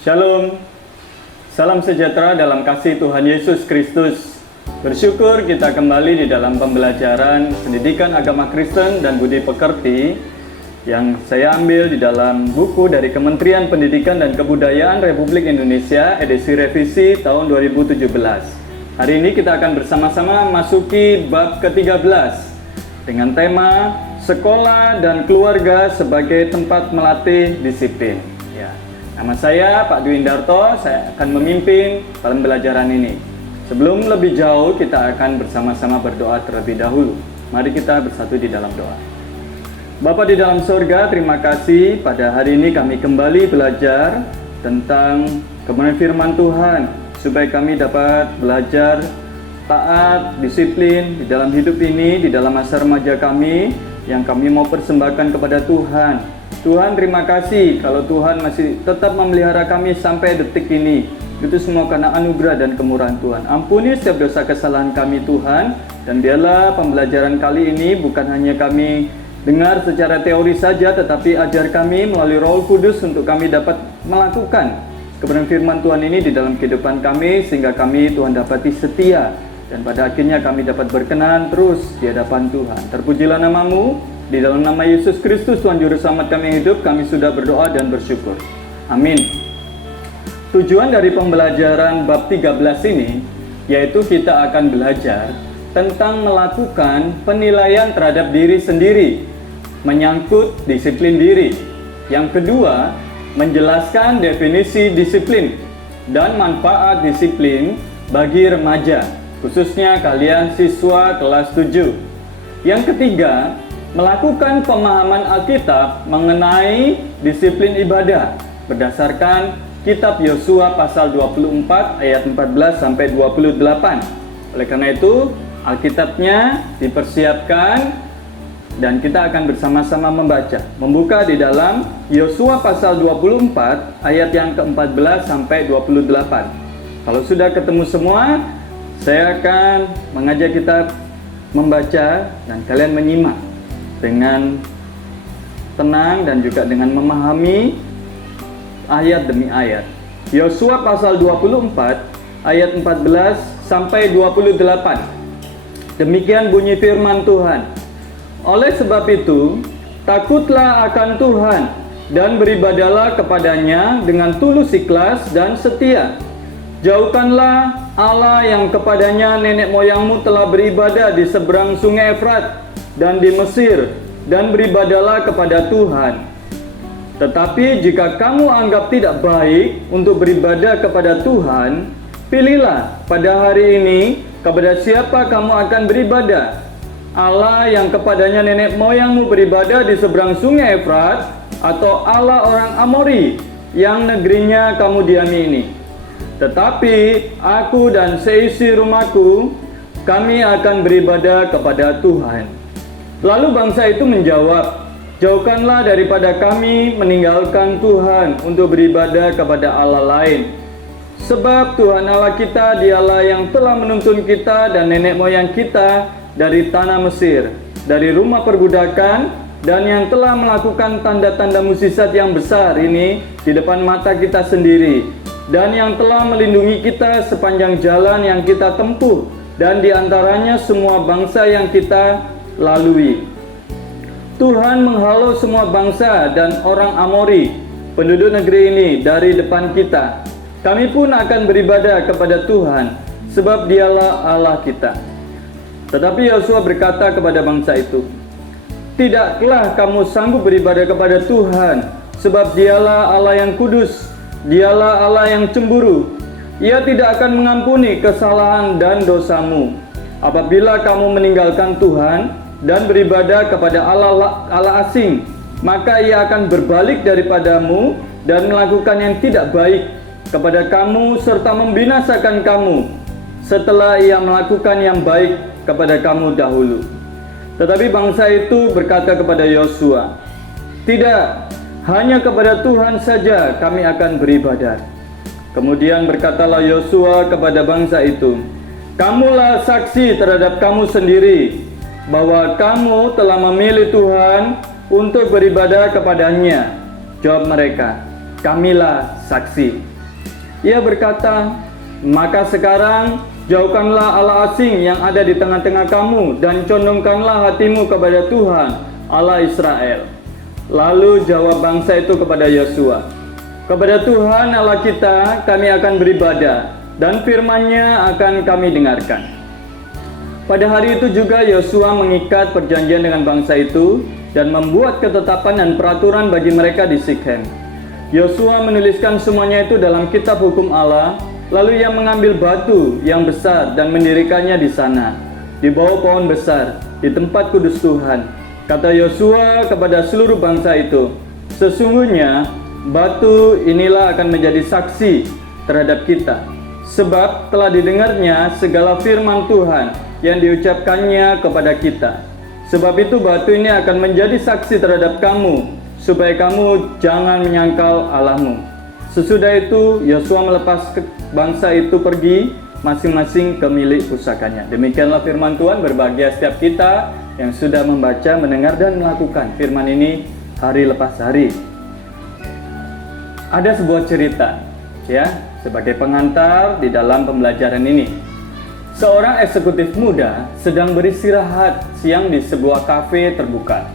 Shalom, salam sejahtera dalam kasih Tuhan Yesus Kristus. Bersyukur kita kembali di dalam pembelajaran pendidikan agama Kristen dan budi pekerti yang saya ambil di dalam buku dari Kementerian Pendidikan dan Kebudayaan Republik Indonesia edisi revisi tahun 2017. Hari ini kita akan bersama-sama masuki bab ke-13 dengan tema Sekolah dan Keluarga sebagai tempat melatih disiplin. Nama saya Pak Dwi Indarto, saya akan memimpin pembelajaran ini. Sebelum lebih jauh, kita akan bersama-sama berdoa terlebih dahulu. Mari kita bersatu di dalam doa. Bapa di dalam surga, terima kasih pada hari ini kami kembali belajar tentang kebenaran firman Tuhan, supaya kami dapat belajar taat, disiplin di dalam hidup ini, di dalam masa remaja kami, yang kami mau persembahkan kepada Tuhan. Tuhan, terima kasih kalau Tuhan masih tetap memelihara kami sampai detik ini. Itu semua karena anugerah dan kemurahan Tuhan. Ampuni setiap dosa kesalahan kami Tuhan. Dan biarlah pembelajaran kali ini bukan hanya kami dengar secara teori saja, tetapi ajar kami melalui Roh Kudus untuk kami dapat melakukan kebenaran firman Tuhan ini di dalam kehidupan kami, sehingga kami Tuhan dapati setia. Dan pada akhirnya kami dapat berkenan terus di hadapan Tuhan. Terpujilah namamu. Di dalam nama Yesus Kristus, Tuhan Juru Selamat kami yang hidup, kami sudah berdoa dan bersyukur. Amin. Tujuan dari pembelajaran bab 13 ini, yaitu kita akan belajar tentang melakukan penilaian terhadap diri sendiri, menyangkut disiplin diri. Yang kedua, menjelaskan definisi disiplin dan manfaat disiplin bagi remaja, khususnya kalian siswa kelas 7. Yang ketiga, melakukan pemahaman Alkitab mengenai disiplin ibadah berdasarkan kitab Yosua pasal 24 ayat 14 sampai 28. Oleh karena itu, Alkitabnya dipersiapkan dan kita akan bersama-sama membuka di dalam Yosua pasal 24 ayat yang ke-14 sampai 28. Kalau sudah ketemu semua, saya akan mengajak kita membaca dan kalian menyimak dengan tenang dan juga dengan memahami ayat demi ayat. Yosua pasal 24 ayat 14 sampai 28. Demikian bunyi firman Tuhan. Oleh sebab itu, takutlah akan Tuhan dan beribadalah kepadanya dengan tulus ikhlas dan setia. Jauhkanlah Allah yang kepadanya nenek moyangmu telah beribadah di seberang sungai Efrat dan di Mesir, dan beribadalah kepada Tuhan. Tetapi jika kamu anggap tidak baik untuk beribadah kepada Tuhan, pilihlah pada hari ini kepada siapa kamu akan beribadah. Allah yang kepadanya nenek moyangmu beribadah di seberang sungai Efrat, atau Allah orang Amori yang negerinya kamu diami ini. Tetapi aku dan seisi rumahku, kami akan beribadah kepada Tuhan. Lalu bangsa itu menjawab, jauhkanlah daripada kami meninggalkan Tuhan untuk beribadah kepada Allah lain. Sebab Tuhan Allah kita, dialah yang telah menuntun kita dan nenek moyang kita dari tanah Mesir, dari rumah perbudakan, dan yang telah melakukan tanda-tanda mukjizat yang besar ini di depan mata kita sendiri, dan yang telah melindungi kita sepanjang jalan yang kita tempuh, dan di antaranya semua bangsa yang kita lalui. Tuhan menghalau semua bangsa dan orang Amori, penduduk negeri ini, dari depan kita. Kami pun akan beribadah kepada Tuhan, sebab dialah Allah kita. Tetapi Yosua berkata kepada bangsa itu, tidaklah kamu sanggup beribadah kepada Tuhan, sebab dialah Allah yang kudus, dialah Allah yang cemburu. Ia tidak akan mengampuni kesalahan dan dosamu. Apabila kamu meninggalkan Tuhan dan beribadah kepada Allah asing, maka ia akan berbalik daripadamu dan melakukan yang tidak baik kepada kamu serta membinasakan kamu setelah ia melakukan yang baik kepada kamu dahulu. Tetapi bangsa itu berkata kepada Yosua, tidak, hanya kepada Tuhan saja kami akan beribadah. Kemudian berkatalah Yosua kepada bangsa itu, kamulah saksi terhadap kamu sendiri bahwa kamu telah memilih Tuhan untuk beribadah kepadanya. Jawab mereka, kamilah saksi. Ia berkata, "Maka sekarang jauhkanlah Allah asing yang ada di tengah-tengah kamu dan condongkanlah hatimu kepada Tuhan, Allah Israel." Lalu jawab bangsa itu kepada Yosua, "Kepada Tuhan Allah kita kami akan beribadah, dan firman-Nya akan kami dengarkan." Pada hari itu juga Yosua mengikat perjanjian dengan bangsa itu dan membuat ketetapan dan peraturan bagi mereka di Sikhem. Yosua menuliskan semuanya itu dalam kitab hukum Allah, lalu ia mengambil batu yang besar dan mendirikannya di sana, di bawah pohon besar, di tempat kudus Tuhan. Kata Yosua kepada seluruh bangsa itu, "Sesungguhnya batu inilah akan menjadi saksi terhadap kita, sebab telah didengarnya segala firman Tuhan yang diucapkannya kepada kita. Sebab itu batu ini akan menjadi saksi terhadap kamu, supaya kamu jangan menyangkal Allahmu." Sesudah itu Yosua melepas bangsa itu pergi masing-masing ke milik pusakanya. Demikianlah firman Tuhan. Berbahagia setiap kita yang sudah membaca, mendengar, dan melakukan firman ini hari lepas hari. Ada sebuah cerita, ya, sebagai pengantar di dalam pembelajaran ini. Seorang eksekutif muda sedang beristirahat siang di sebuah kafe terbuka.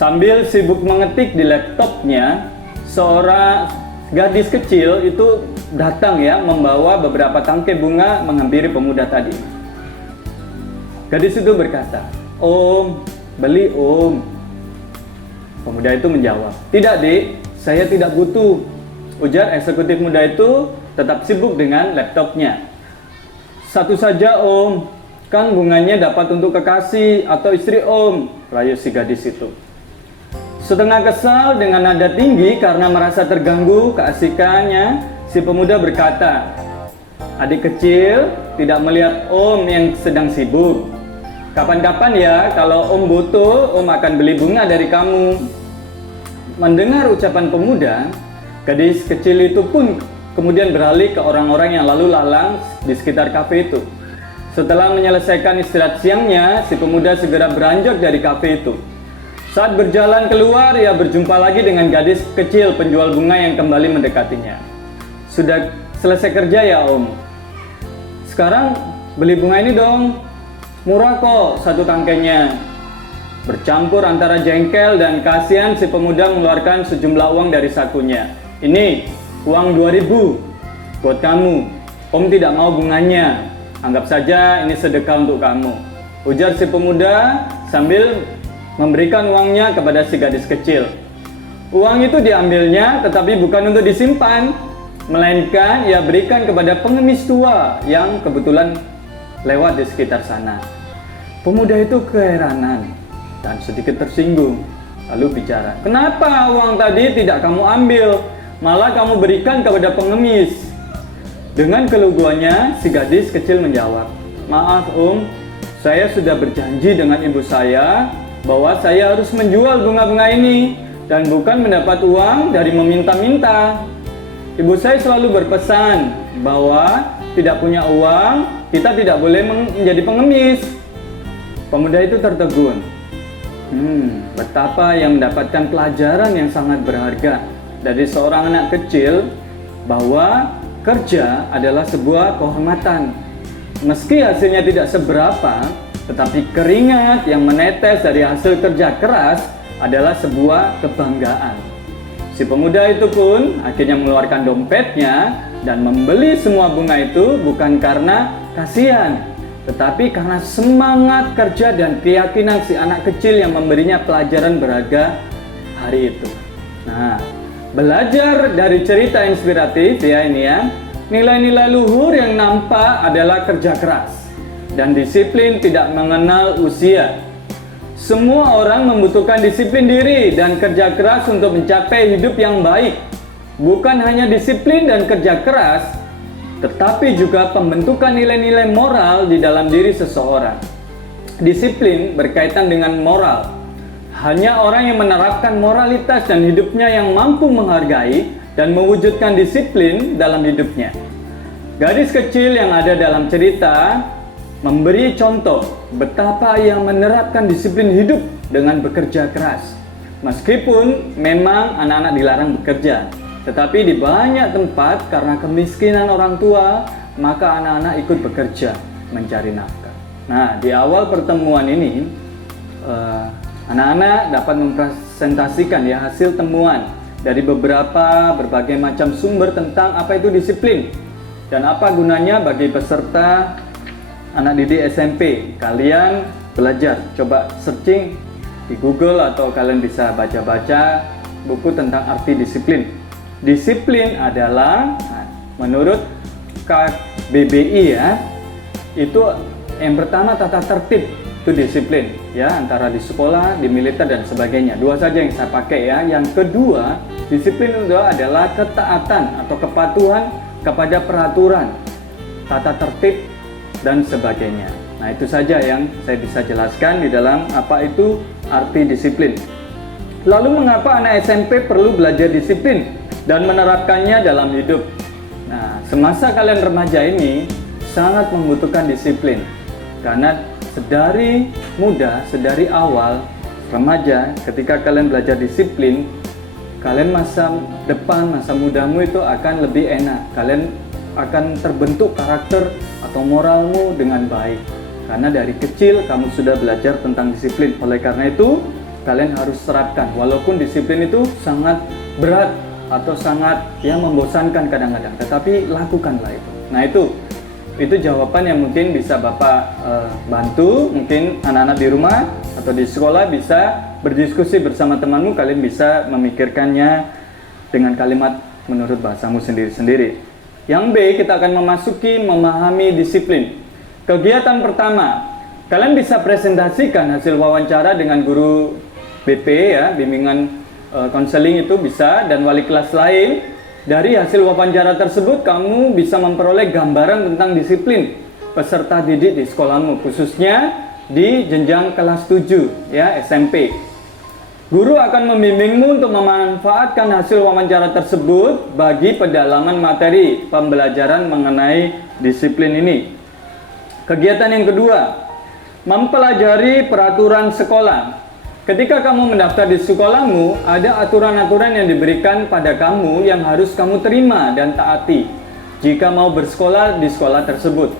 Sambil sibuk mengetik di laptopnya, seorang gadis kecil itu datang, ya, membawa beberapa tangkai bunga menghampiri pemuda tadi. Gadis itu berkata, "Om, beli Om." Pemuda itu menjawab, "Tidak, Dek, saya tidak butuh." Ujar eksekutif muda itu tetap sibuk dengan laptopnya. "Satu saja Om, kan bunganya dapat untuk kekasih atau istri Om," rayu si gadis itu. Setengah kesal dengan nada tinggi karena merasa terganggu keasikannya, si pemuda berkata, "Adik kecil tidak melihat Om yang sedang sibuk. Kapan-kapan ya, kalau Om butuh, Om akan beli bunga dari kamu." Mendengar ucapan pemuda, gadis kecil itu pun kemudian beralih ke orang-orang yang lalu lalang di sekitar kafe itu. Setelah menyelesaikan istirahat siangnya, si pemuda segera beranjak dari kafe itu. Saat berjalan keluar, ia berjumpa lagi dengan gadis kecil penjual bunga yang kembali mendekatinya. "Sudah selesai kerja ya Om? Sekarang beli bunga ini dong. Murah kok satu tangkainya." Bercampur antara jengkel dan kasihan, si pemuda mengeluarkan sejumlah uang dari sakunya. "Ini uang 2.000 buat kamu. Om tidak mau bunganya. Anggap saja ini sedekah untuk kamu," ujar si pemuda sambil memberikan uangnya kepada si gadis kecil. Uang itu diambilnya tetapi bukan untuk disimpan, melainkan ia berikan kepada pengemis tua yang kebetulan lewat di sekitar sana. Pemuda itu keheranan dan sedikit tersinggung, lalu bicara, "Kenapa uang tadi tidak kamu ambil, malah kamu berikan kepada pengemis?" Dengan keleguannya, si gadis kecil menjawab, "Maaf Om, saya sudah berjanji dengan ibu saya bahwa saya harus menjual bunga-bunga ini dan bukan mendapat uang dari meminta-minta. Ibu saya selalu berpesan bahwa tidak punya uang, kita tidak boleh menjadi pengemis." Pemuda itu tertegun. Betapa yang mendapatkan pelajaran yang sangat berharga dari seorang anak kecil bahwa kerja adalah sebuah kehormatan. Meski hasilnya tidak seberapa, tetapi keringat yang menetes dari hasil kerja keras adalah sebuah kebanggaan. Si pemuda itu pun akhirnya mengeluarkan dompetnya dan membeli semua bunga itu bukan karena kasihan, tetapi karena semangat kerja dan keyakinan si anak kecil yang memberinya pelajaran berharga hari itu. Nah, belajar dari cerita inspiratif ya ini ya, nilai-nilai luhur yang nampak adalah kerja keras dan disiplin tidak mengenal usia. Semua orang membutuhkan disiplin diri dan kerja keras untuk mencapai hidup yang baik. Bukan hanya disiplin dan kerja keras, tetapi juga pembentukan nilai-nilai moral di dalam diri seseorang. Disiplin berkaitan dengan moral. Hanya orang yang menerapkan moralitas dan hidupnya yang mampu menghargai dan mewujudkan disiplin dalam hidupnya. Gadis kecil yang ada dalam cerita memberi contoh betapa ia menerapkan disiplin hidup dengan bekerja keras. Meskipun memang anak-anak dilarang bekerja, Tetapi di banyak tempat karena kemiskinan orang tua, maka anak-anak ikut bekerja mencari nafkah. Nah, di awal pertemuan ini anak-anak dapat mempresentasikan ya hasil temuan dari berbagai macam sumber tentang apa itu disiplin dan apa gunanya bagi peserta anak didik SMP. Kalian belajar, coba searching di Google atau kalian bisa baca-baca buku tentang arti disiplin. Disiplin adalah menurut KBBI ya, itu yang pertama tata tertib, itu disiplin ya, antara di sekolah, di militer dan sebagainya. Dua saja yang saya pakai ya. Yang kedua, disiplin itu adalah ketaatan atau kepatuhan kepada peraturan, tata tertib dan sebagainya. Nah, itu saja yang saya bisa jelaskan di dalam apa itu arti disiplin. Lalu mengapa anak SMP perlu belajar disiplin dan menerapkannya dalam hidup? Nah, semasa kalian remaja ini sangat membutuhkan disiplin. Karena sedari muda, sedari awal remaja, ketika kalian belajar disiplin, kalian masa depan, masa mudamu itu akan lebih enak. Kalian akan terbentuk karakter atau moralmu dengan baik. Karena dari kecil kamu sudah belajar tentang disiplin. Oleh karena itu, kalian harus terapkan. Walaupun disiplin itu sangat berat atau sangat membosankan kadang-kadang, tetapi lakukanlah itu. Nah, itu jawaban yang mungkin bisa Bapak bantu. Mungkin anak-anak di rumah atau di sekolah bisa berdiskusi bersama temanmu. Kalian bisa memikirkannya dengan kalimat menurut bahasamu sendiri-sendiri. Yang B, kita akan memahami disiplin. Kegiatan pertama, kalian bisa presentasikan hasil wawancara dengan guru BP ya, bimbingan konseling itu bisa, dan wali kelas lain. Dari hasil wawancara tersebut, kamu bisa memperoleh gambaran tentang disiplin peserta didik di sekolahmu, khususnya di jenjang kelas 7 ya, SMP. Guru akan membimbingmu untuk memanfaatkan hasil wawancara tersebut bagi pendalaman materi pembelajaran mengenai disiplin ini. Kegiatan yang kedua, mempelajari peraturan sekolah. Ketika kamu mendaftar di sekolahmu, ada aturan-aturan yang diberikan pada kamu yang harus kamu terima dan taati jika mau bersekolah di sekolah tersebut.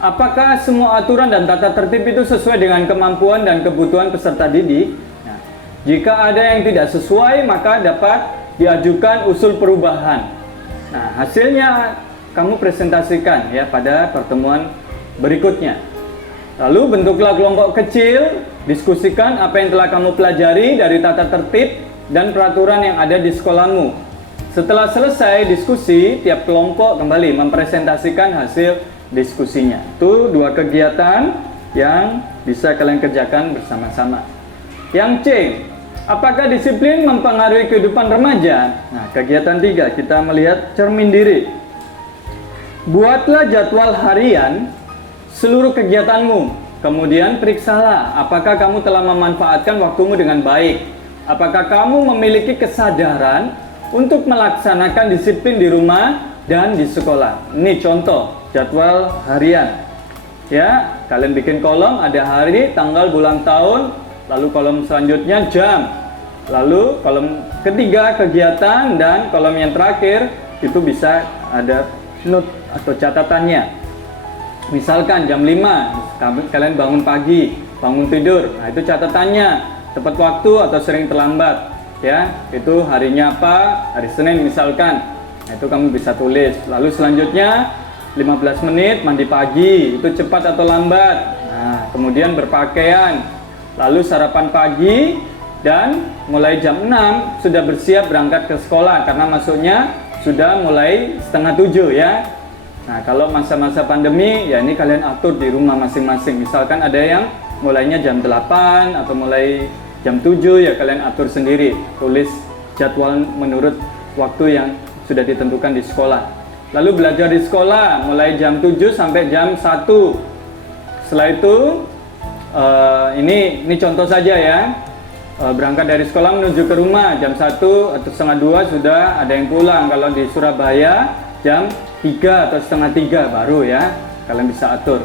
Apakah semua aturan dan tata tertib itu sesuai dengan kemampuan dan kebutuhan peserta didik? Nah, jika ada yang tidak sesuai, maka dapat diajukan usul perubahan. Nah, hasilnya kamu presentasikan ya pada pertemuan berikutnya. Lalu bentuklah kelompok kecil, diskusikan apa yang telah kamu pelajari dari tata tertib dan peraturan yang ada di sekolahmu. Setelah selesai diskusi, tiap kelompok kembali mempresentasikan hasil diskusinya. Itu dua kegiatan yang bisa kalian kerjakan bersama-sama. Yang C, apakah disiplin mempengaruhi kehidupan remaja? Nah, kegiatan 3, kita melihat cermin diri. Buatlah jadwal harian seluruh kegiatanmu, kemudian periksalah apakah kamu telah memanfaatkan waktumu dengan baik. Apakah kamu memiliki kesadaran untuk melaksanakan disiplin di rumah dan di sekolah. Ini contoh jadwal harian. Ya, kalian bikin kolom, ada hari, tanggal, bulan, tahun, lalu kolom selanjutnya jam. Lalu kolom ketiga kegiatan, dan kolom yang terakhir itu bisa ada note atau catatannya. Misalkan jam 5 kalian bangun pagi, bangun tidur. Nah, itu catatannya, tepat waktu atau sering terlambat ya. Itu harinya apa? Hari Senin misalkan. Nah, itu kamu bisa tulis. Lalu selanjutnya 15 menit mandi pagi, itu cepat atau lambat. Nah, kemudian berpakaian, lalu sarapan pagi, dan mulai jam 6 sudah bersiap berangkat ke sekolah karena masuknya sudah mulai setengah 7 ya. Nah, kalau masa-masa pandemi, ya ini kalian atur di rumah masing-masing. Misalkan ada yang mulainya jam 8 atau mulai jam 7, ya kalian atur sendiri. Tulis jadwal menurut waktu yang sudah ditentukan di sekolah. Lalu belajar di sekolah, mulai jam 7 sampai jam 1. Setelah itu, ini contoh saja ya. Berangkat dari sekolah menuju ke rumah, jam 1 atau setengah 2 sudah ada yang pulang. Kalau di Surabaya, jam 3 atau setengah 3 baru ya, kalian bisa atur.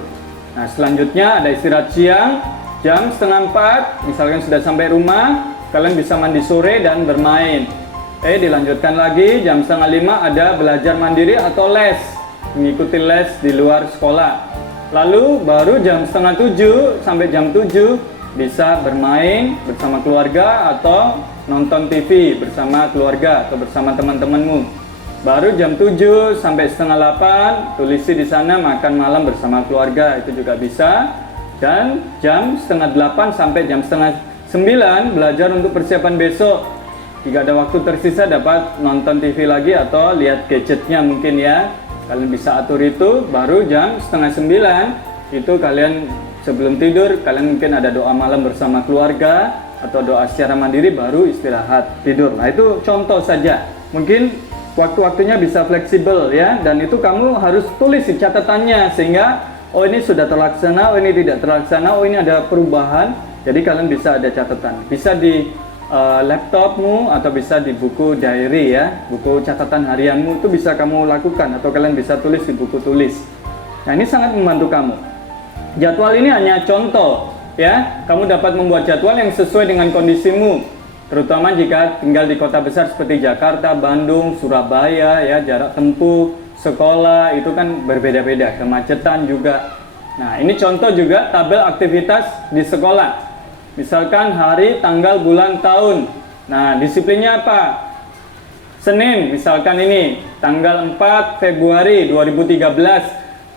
Nah, selanjutnya ada istirahat siang, jam setengah 4, misalkan sudah sampai rumah, kalian bisa mandi sore dan bermain. Dilanjutkan lagi jam 4:30 ada belajar mandiri atau les, mengikuti les di luar sekolah. Lalu baru jam 6:30 sampai jam 7 bisa bermain bersama keluarga atau nonton TV bersama keluarga atau bersama teman-temanmu. Baru jam 7 sampai 7:30 tulisi di sana makan malam bersama keluarga, itu juga bisa. Dan jam 7:30 sampai jam 8:30 belajar untuk persiapan besok. Jika ada waktu tersisa dapat nonton TV lagi atau lihat gadgetnya mungkin ya. Kalian bisa atur itu. Baru jam 8:30 itu kalian sebelum tidur, kalian mungkin ada doa malam bersama keluarga atau doa secara mandiri, baru istirahat tidur. Nah, itu contoh saja. Mungkin waktu-waktunya bisa fleksibel ya, dan itu kamu harus tulis di catatannya sehingga oh ini sudah terlaksana, oh ini tidak terlaksana, oh ini ada perubahan. Jadi kalian bisa ada catatan. Bisa di laptopmu atau bisa di buku diary ya, buku catatan harianmu itu bisa kamu lakukan atau kalian bisa tulis di buku tulis. Nah, ini sangat membantu kamu. Jadwal ini hanya contoh ya, kamu dapat membuat jadwal yang sesuai dengan kondisimu, terutama jika tinggal di kota besar seperti Jakarta, Bandung, Surabaya ya, jarak tempuh sekolah itu kan berbeda-beda, kemacetan juga. Nah, ini contoh juga tabel aktivitas di sekolah. Misalkan hari, tanggal, bulan, tahun. Nah, disiplinnya apa? Senin, misalkan ini, tanggal 4 Februari 2013,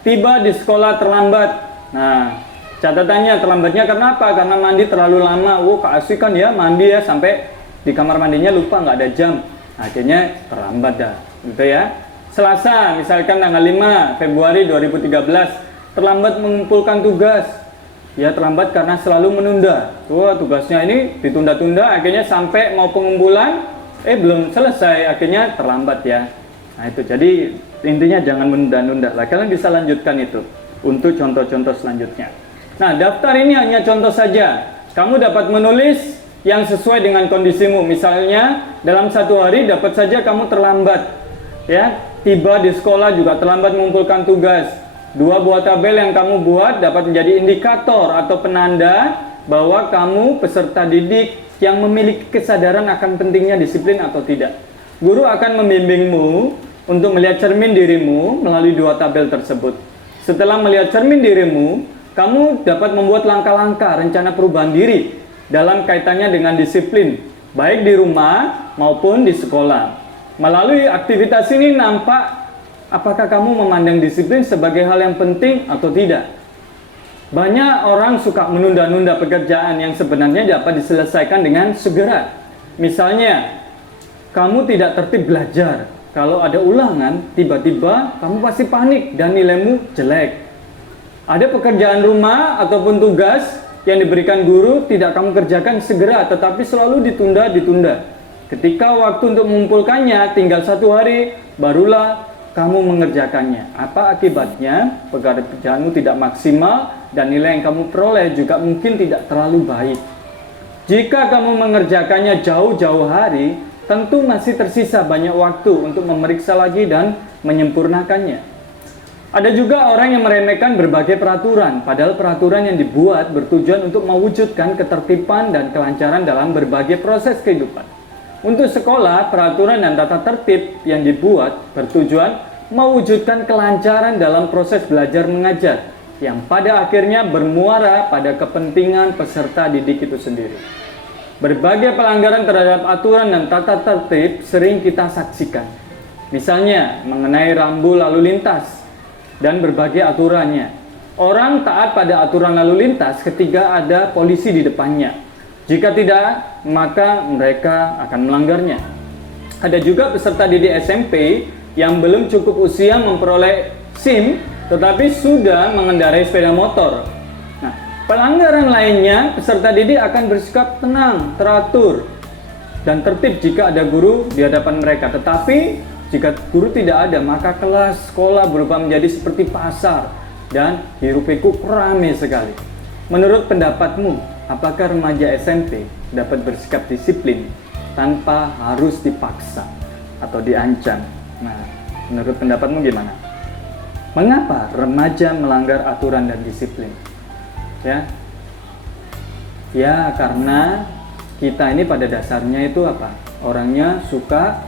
tiba di sekolah terlambat. Nah, catatannya terlambatnya karena apa? Karena mandi terlalu lama. Keasikan ya mandi ya, sampai di kamar mandinya lupa nggak ada jam. Akhirnya terlambat dah, gitu ya. Selasa, misalkan tanggal 5 Februari 2013, terlambat mengumpulkan tugas. Ya, terlambat karena selalu menunda. Tugasnya ini ditunda-tunda, akhirnya sampai mau pengumpulan, belum selesai, akhirnya terlambat ya. Nah, itu jadi intinya jangan menunda-nunda lah. Kalian bisa lanjutkan itu untuk contoh-contoh selanjutnya. Nah, daftar ini hanya contoh saja. Kamu dapat menulis yang sesuai dengan kondisimu. Misalnya dalam satu hari dapat saja kamu terlambat, ya, tiba di sekolah juga terlambat mengumpulkan tugas. 2 buah tabel yang kamu buat dapat menjadi indikator atau penanda bahwa kamu peserta didik yang memiliki kesadaran akan pentingnya disiplin atau tidak. Guru akan membimbingmu untuk melihat cermin dirimu melalui 2 tabel tersebut. Setelah melihat cermin dirimu, kamu dapat membuat langkah-langkah rencana perubahan diri dalam kaitannya dengan disiplin, baik di rumah maupun di sekolah. Melalui aktivitas ini nampak apakah kamu memandang disiplin sebagai hal yang penting atau tidak. Banyak orang suka menunda-nunda pekerjaan yang sebenarnya dapat diselesaikan dengan segera. Misalnya, kamu tidak tertib belajar. Kalau ada ulangan, tiba-tiba kamu pasti panik dan nilaimu jelek. Ada pekerjaan rumah ataupun tugas yang diberikan guru tidak kamu kerjakan segera, tetapi selalu ditunda-ditunda. Ketika waktu untuk mengumpulkannya tinggal 1 hari, barulah kamu mengerjakannya. Apa akibatnya? Pekerjaanmu tidak maksimal dan nilai yang kamu peroleh juga mungkin tidak terlalu baik. Jika kamu mengerjakannya jauh-jauh hari, tentu masih tersisa banyak waktu untuk memeriksa lagi dan menyempurnakannya. Ada juga orang yang meremehkan berbagai peraturan, padahal peraturan yang dibuat bertujuan untuk mewujudkan ketertiban dan kelancaran dalam berbagai proses kehidupan. Untuk sekolah, peraturan dan tata tertib yang dibuat bertujuan mewujudkan kelancaran dalam proses belajar mengajar yang pada akhirnya bermuara pada kepentingan peserta didik itu sendiri. Berbagai pelanggaran terhadap aturan dan tata tertib sering kita saksikan. Misalnya mengenai rambu lalu lintas dan berbagai aturannya. Orang taat pada aturan lalu lintas ketika ada polisi di depannya. Jika tidak, maka mereka akan melanggarnya. Ada juga peserta didik SMP yang belum cukup usia memperoleh SIM, tetapi sudah mengendarai sepeda motor. Nah, pelanggaran lainnya, peserta didik akan bersikap tenang, teratur, dan tertib jika ada guru di hadapan mereka. Tetapi, jika guru tidak ada, maka kelas sekolah berubah menjadi seperti pasar, dan hiruk-pikuk ramai sekali. Menurut pendapatmu, apakah remaja SMP dapat bersikap disiplin tanpa harus dipaksa atau diancam? Nah, menurut pendapatmu gimana? Mengapa remaja melanggar aturan dan disiplin? Ya, karena kita ini pada dasarnya itu apa? Orangnya suka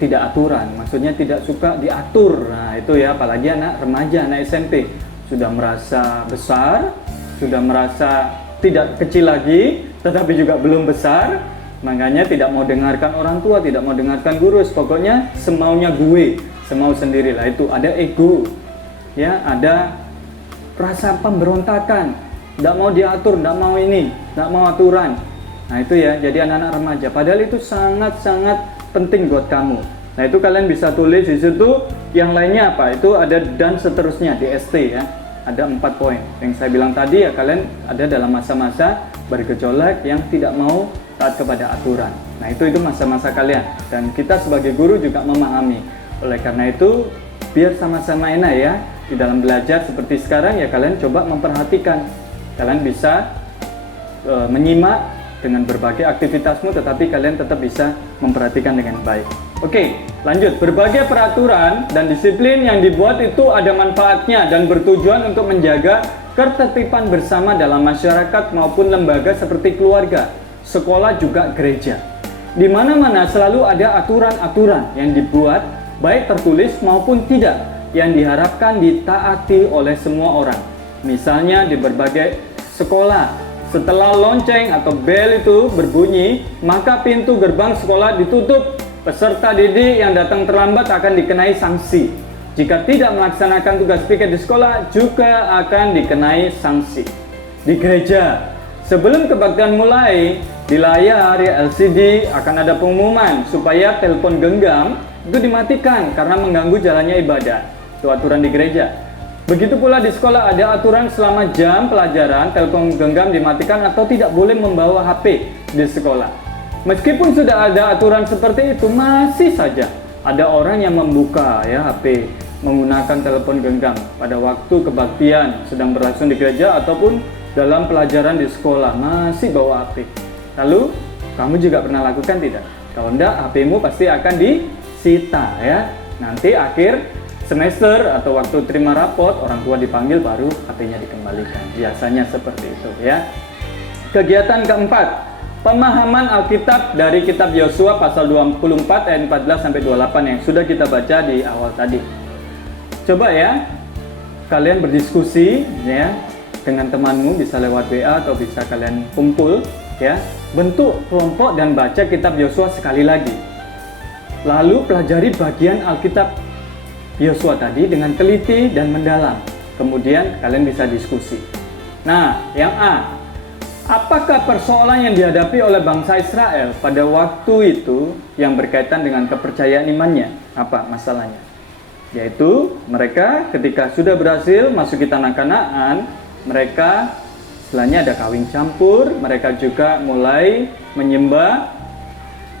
tidak aturan, maksudnya tidak suka diatur. Nah itu ya, apalagi anak remaja, anak SMP sudah merasa besar, sudah merasa tidak kecil lagi, tetapi juga belum besar, makanya tidak mau dengarkan orang tua, tidak mau dengarkan guru, pokoknya semaunya gue, semau sendirilah. Itu ada ego, ya, ada rasa pemberontakan, tidak mau diatur, tidak mau ini, tidak mau aturan. Nah itu ya, jadi anak-anak remaja. Padahal itu sangat-sangat penting buat kamu. Nah itu kalian bisa tulis di situ. Yang lainnya apa? Itu ada dan seterusnya di ST ya. Ada 4 poin. Yang saya bilang tadi ya, kalian ada dalam masa-masa bergejolak yang tidak mau taat kepada aturan. Nah itu masa-masa kalian. Dan kita sebagai guru juga memahami. Oleh karena itu, biar sama-sama enak ya. Di dalam belajar seperti sekarang ya, kalian coba memperhatikan. Kalian bisa menyimak dengan berbagai aktivitasmu, tetapi kalian tetap bisa memperhatikan dengan baik. Oke, lanjut. Berbagai peraturan dan disiplin yang dibuat itu ada manfaatnya dan bertujuan untuk menjaga ketertiban bersama dalam masyarakat maupun lembaga seperti keluarga, sekolah, juga gereja. Di mana-mana selalu ada aturan-aturan yang dibuat, baik tertulis maupun tidak, yang diharapkan ditaati oleh semua orang. Misalnya di berbagai sekolah, setelah lonceng atau bel itu berbunyi, maka pintu gerbang sekolah ditutup. Peserta didik yang datang terlambat akan dikenai sanksi. Jika tidak melaksanakan tugas piket di sekolah, juga akan dikenai sanksi. Di gereja, sebelum kebaktian mulai, di layar ya LCD akan ada pengumuman supaya telepon genggam itu dimatikan karena mengganggu jalannya ibadah. Itu aturan di gereja. Begitu pula di sekolah ada aturan selama jam pelajaran, telepon genggam dimatikan atau tidak boleh membawa HP di sekolah. Meskipun sudah ada aturan seperti itu, masih saja ada orang yang membuka ya HP, menggunakan telepon genggam pada waktu kebaktian sedang berlangsung di gereja ataupun dalam pelajaran di sekolah, masih bawa HP. Lalu kamu juga pernah lakukan tidak? Kalau enggak, HP-mu pasti akan disita ya. Nanti akhir semester atau waktu terima rapot, orang tua dipanggil baru HP-nya dikembalikan. Biasanya seperti itu ya. Kegiatan keempat, pemahaman Alkitab dari kitab Yosua pasal 24 ayat 14 sampai 28 yang sudah kita baca di awal tadi. Coba ya, kalian berdiskusi ya dengan temanmu, bisa lewat WA atau bisa kalian kumpul ya. Bentuk kelompok dan baca kitab Yosua sekali lagi. Lalu pelajari bagian Alkitab Yosua tadi dengan teliti dan mendalam. Kemudian kalian bisa diskusi. Nah, yang A, apakah persoalan yang dihadapi oleh bangsa Israel pada waktu itu yang berkaitan dengan kepercayaan imannya? Apa masalahnya? Yaitu mereka ketika sudah berhasil masuki tanah Kanaan, mereka setelahnya ada kawin campur, mereka juga mulai menyembah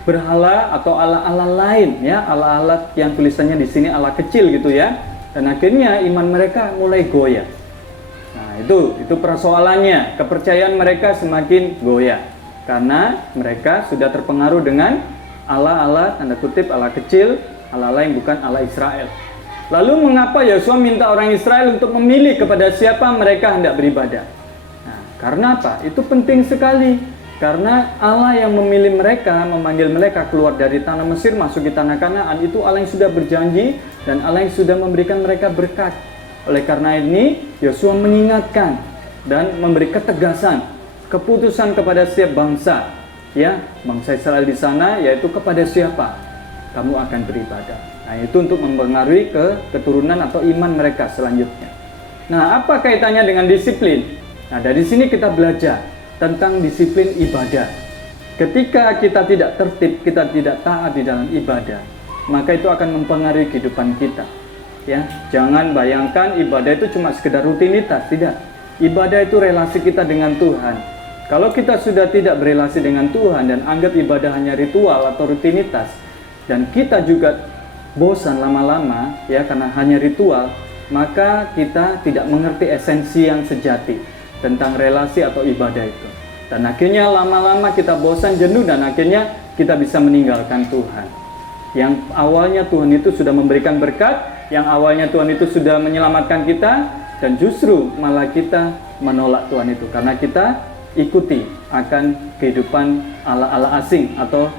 berhala atau ala-ala lain ya, ala-ala yang tulisannya di sini ala kecil gitu ya. Dan akhirnya iman mereka mulai goyah. Nah, itu persoalannya. Kepercayaan mereka semakin goyah karena mereka sudah terpengaruh dengan ala-ala tanda kutip ala kecil, ala-ala yang bukan ala Israel. Lalu mengapa Yosua minta orang Israel untuk memilih kepada siapa mereka hendak beribadah? Nah, karena apa? Itu penting sekali. Karena Allah yang memilih mereka, memanggil mereka keluar dari tanah Mesir masuk ke tanah Kanaan, itu Allah yang sudah berjanji dan Allah yang sudah memberikan mereka berkat. Oleh karena ini, Yosua mengingatkan dan memberi ketegasan, keputusan kepada setiap bangsa, ya, bangsa Israel di sana, yaitu kepada siapa kamu akan beribadah. Nah, itu untuk mempengaruhi keturunan atau iman mereka selanjutnya. Nah, apa kaitannya dengan disiplin? Nah, dari sini kita belajar tentang disiplin ibadah. Ketika kita tidak tertib, kita tidak taat di dalam ibadah, maka itu akan mempengaruhi kehidupan kita. Ya, jangan bayangkan ibadah itu cuma sekedar rutinitas, tidak. Ibadah itu relasi kita dengan Tuhan. Kalau kita sudah tidak berelasi dengan Tuhan dan anggap ibadah hanya ritual atau rutinitas, dan kita juga bosan lama-lama ya karena hanya ritual, maka kita tidak mengerti esensi yang sejati tentang relasi atau ibadah itu. Dan akhirnya lama-lama kita bosan, jenuh, dan akhirnya kita bisa meninggalkan Tuhan. Yang awalnya Tuhan itu sudah memberikan berkat, yang awalnya Tuhan itu sudah menyelamatkan kita, dan justru malah kita menolak Tuhan itu karena kita ikuti akan kehidupan ala-ala asing atau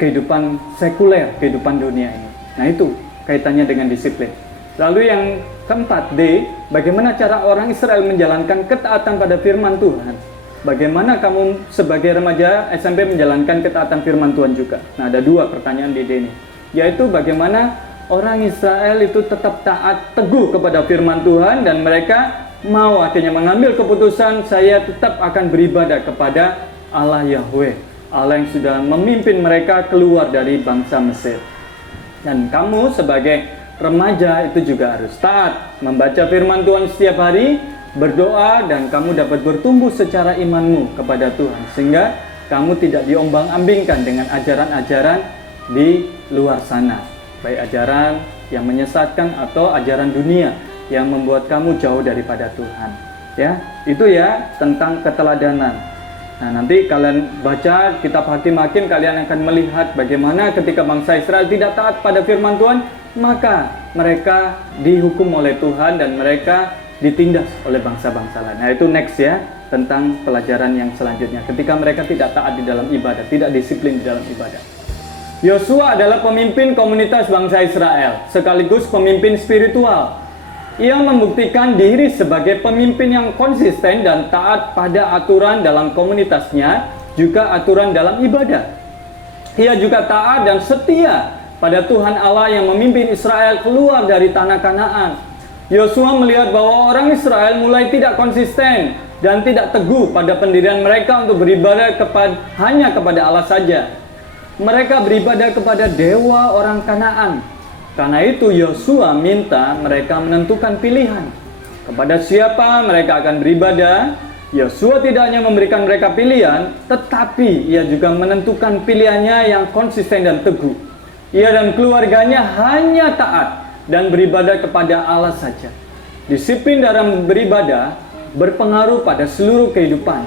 kehidupan sekuler, kehidupan dunia ini. Nah, itu kaitannya dengan disiplin. Lalu yang keempat, D, bagaimana cara orang Israel menjalankan ketaatan pada firman Tuhan? Bagaimana kamu sebagai remaja SMP menjalankan ketaatan firman Tuhan juga? Nah, ada dua pertanyaan di D ini, yaitu bagaimana orang Israel itu tetap taat teguh kepada firman Tuhan dan mereka mau akhirnya mengambil keputusan, saya tetap akan beribadah kepada Allah Yahweh, Allah yang sudah memimpin mereka keluar dari bangsa Mesir. Dan kamu sebagai remaja itu juga harus taat, membaca firman Tuhan setiap hari, berdoa, dan kamu dapat bertumbuh secara imanmu kepada Tuhan, sehingga kamu tidak diombang-ambingkan dengan ajaran-ajaran di luar sana, baik ajaran yang menyesatkan atau ajaran dunia yang membuat kamu jauh daripada Tuhan. Ya, itu ya tentang keteladanan. Nah, nanti kalian baca kitab Hakim-Hakim, kalian akan melihat bagaimana ketika bangsa Israel tidak taat pada firman Tuhan, maka mereka dihukum oleh Tuhan dan mereka ditindas oleh bangsa-bangsa lain. Nah, itu next ya, tentang pelajaran yang selanjutnya. Ketika mereka tidak taat di dalam ibadah, tidak disiplin di dalam ibadah. Yosua adalah pemimpin komunitas bangsa Israel, sekaligus pemimpin spiritual. Ia membuktikan diri sebagai pemimpin yang konsisten dan taat pada aturan dalam komunitasnya, juga aturan dalam ibadah. Ia juga taat dan setia pada Tuhan Allah yang memimpin Israel keluar dari tanah Kanaan. Yosua melihat bahwa orang Israel mulai tidak konsisten dan tidak teguh pada pendirian mereka untuk beribadah hanya kepada Allah saja. Mereka beribadah kepada dewa orang Kanaan. Karena itu Yosua minta mereka menentukan pilihan kepada siapa mereka akan beribadah. Yosua tidak hanya memberikan mereka pilihan, tetapi ia juga menentukan pilihannya yang konsisten dan teguh. Ia dan keluarganya hanya taat dan beribadah kepada Allah saja. Disiplin dalam beribadah berpengaruh pada seluruh kehidupan.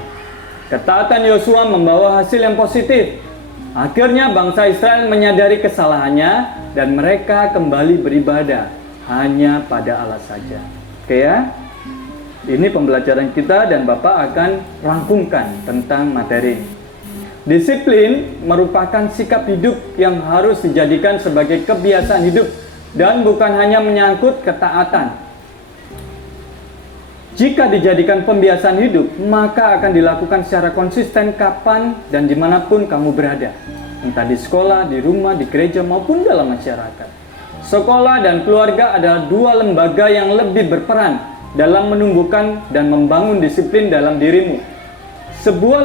Ketaatan Yosua membawa hasil yang positif. Akhirnya bangsa Israel menyadari kesalahannya dan mereka kembali beribadah hanya pada Allah saja. Oke ya, ini pembelajaran kita dan Bapak akan rangkumkan tentang materi ini. Disiplin merupakan sikap hidup yang harus dijadikan sebagai kebiasaan hidup dan bukan hanya menyangkut ketaatan. Jika dijadikan pembiasaan hidup, maka akan dilakukan secara konsisten kapan dan dimanapun kamu berada. Entah di sekolah, di rumah, di gereja, maupun dalam masyarakat. Sekolah dan keluarga adalah dua lembaga yang lebih berperan dalam menumbuhkan dan membangun disiplin dalam dirimu. Semua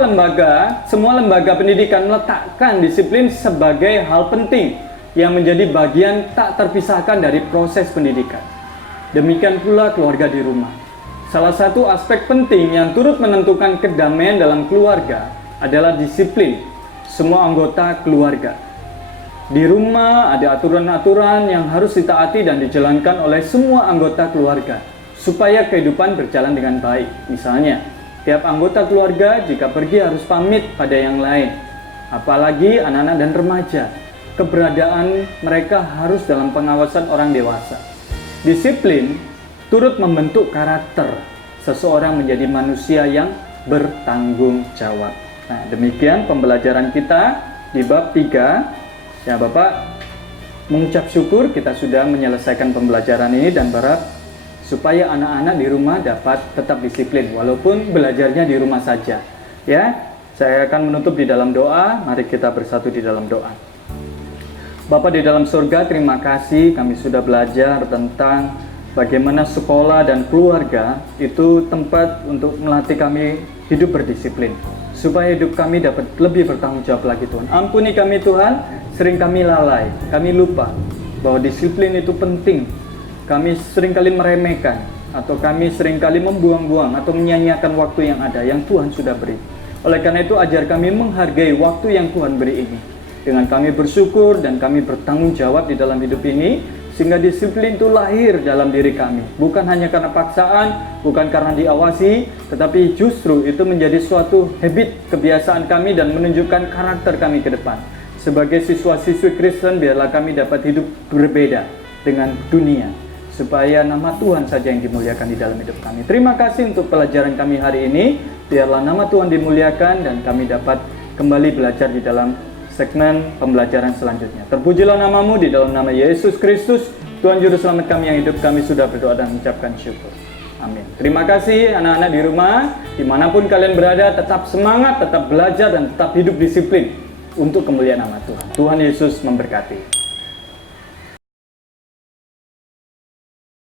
lembaga pendidikan meletakkan disiplin sebagai hal penting yang menjadi bagian tak terpisahkan dari proses pendidikan. Demikian pula keluarga di rumah. Salah satu aspek penting yang turut menentukan kedamaian dalam keluarga adalah disiplin semua anggota keluarga. Di rumah ada aturan-aturan yang harus ditaati dan dijalankan oleh semua anggota keluarga supaya kehidupan berjalan dengan baik. Misalnya, tiap anggota keluarga jika pergi harus pamit pada yang lain, apalagi anak-anak dan remaja. Keberadaan mereka harus dalam pengawasan orang dewasa. Disiplin turut membentuk karakter seseorang menjadi manusia yang bertanggung jawab. Nah, demikian pembelajaran kita di bab 3. Ya, Bapak mengucap syukur kita sudah menyelesaikan pembelajaran ini dan berharap supaya anak-anak di rumah dapat tetap disiplin walaupun belajarnya di rumah saja. Ya, saya akan menutup di dalam doa. Mari kita bersatu di dalam doa. Bapa di dalam surga, terima kasih kami sudah belajar tentang bagaimana sekolah dan keluarga itu tempat untuk melatih kami hidup berdisiplin, supaya hidup kami dapat lebih bertanggung jawab lagi Tuhan. Ampuni kami Tuhan, sering kami lalai, kami lupa bahwa disiplin itu penting. Kami seringkali meremehkan, atau kami seringkali membuang-buang atau menyia-nyiakan waktu yang ada, yang Tuhan sudah beri. Oleh karena itu ajar kami menghargai waktu yang Tuhan beri ini. Dengan kami bersyukur dan kami bertanggung jawab di dalam hidup ini, sehingga disiplin itu lahir dalam diri kami. Bukan hanya karena paksaan, bukan karena diawasi, tetapi justru itu menjadi suatu habit, kebiasaan kami dan menunjukkan karakter kami ke depan. Sebagai siswa-siswi Kristen, biarlah kami dapat hidup berbeda dengan dunia, supaya nama Tuhan saja yang dimuliakan di dalam hidup kami. Terima kasih untuk pelajaran kami hari ini. Biarlah nama Tuhan dimuliakan dan kami dapat kembali belajar di dalam segmen pembelajaran selanjutnya. Terpujilah namamu di dalam nama Yesus Kristus, Tuhan Juru Selamat kami yang hidup, kami sudah berdoa dan mengucapkan syukur. Amin. Terima kasih anak-anak di rumah, dimanapun kalian berada, tetap semangat, tetap belajar, dan tetap hidup disiplin untuk kemuliaan nama Tuhan. Tuhan Yesus memberkati.